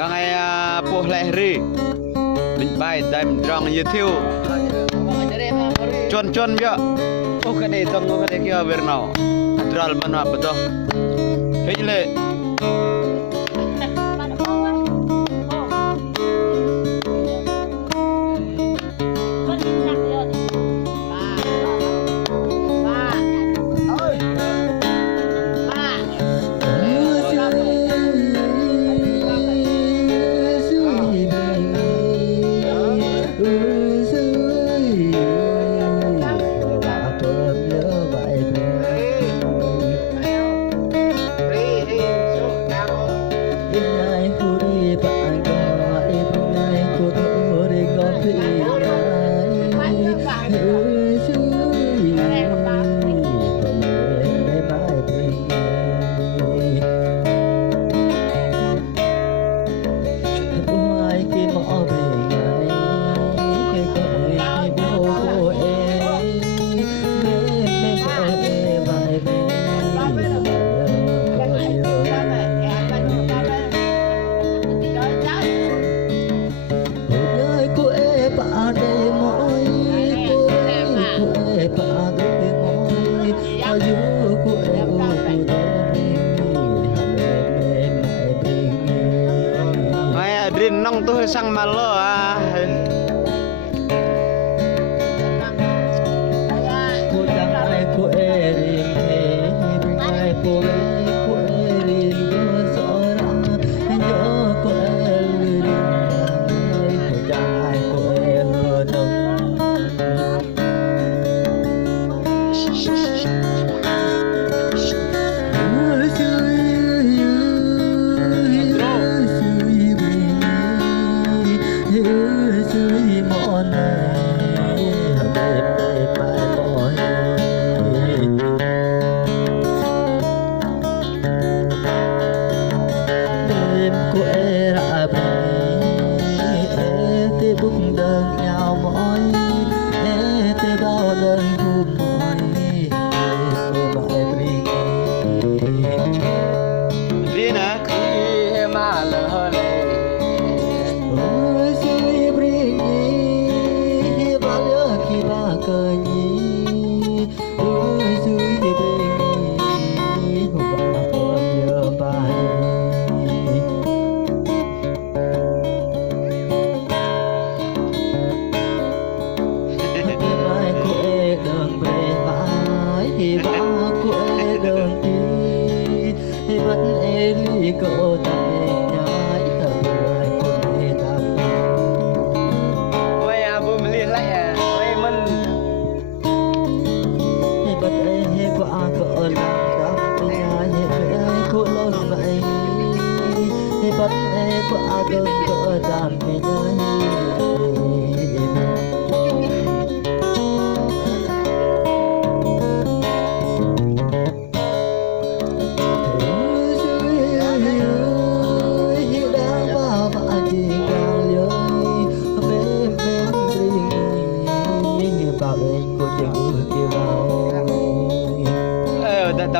Càng ngày po lẻ ri mình bay đâm rong như thiêu chôn chôn bia oh cái này tông cái này kia ver nào tral ban apa betul hình lệ nong tuh sang malo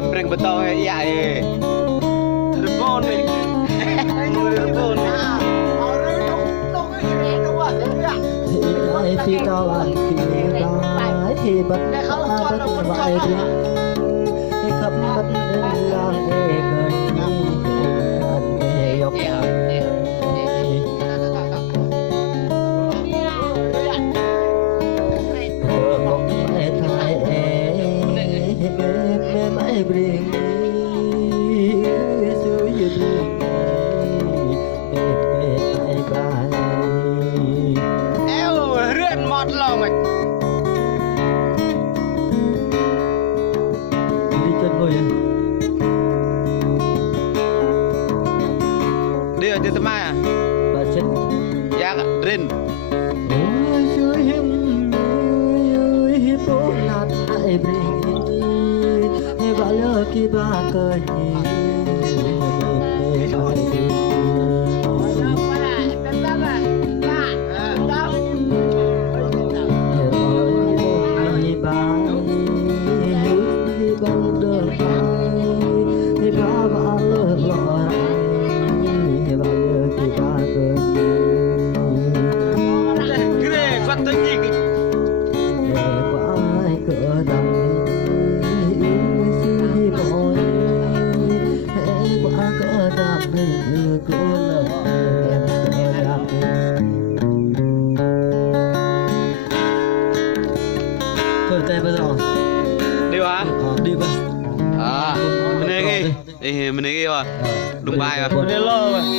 tampring betul ya telepon nih telepon thì tao ăn thì bái thì bắt bắt vài tiếng thì khắp mất đến làm nghề nghề học dia di tengah ya ya Rin Bye. cứ là em làm đi thôi tay bây giờ đi hả đi qua à mình đi đi mình đi rồi đụng bài rồi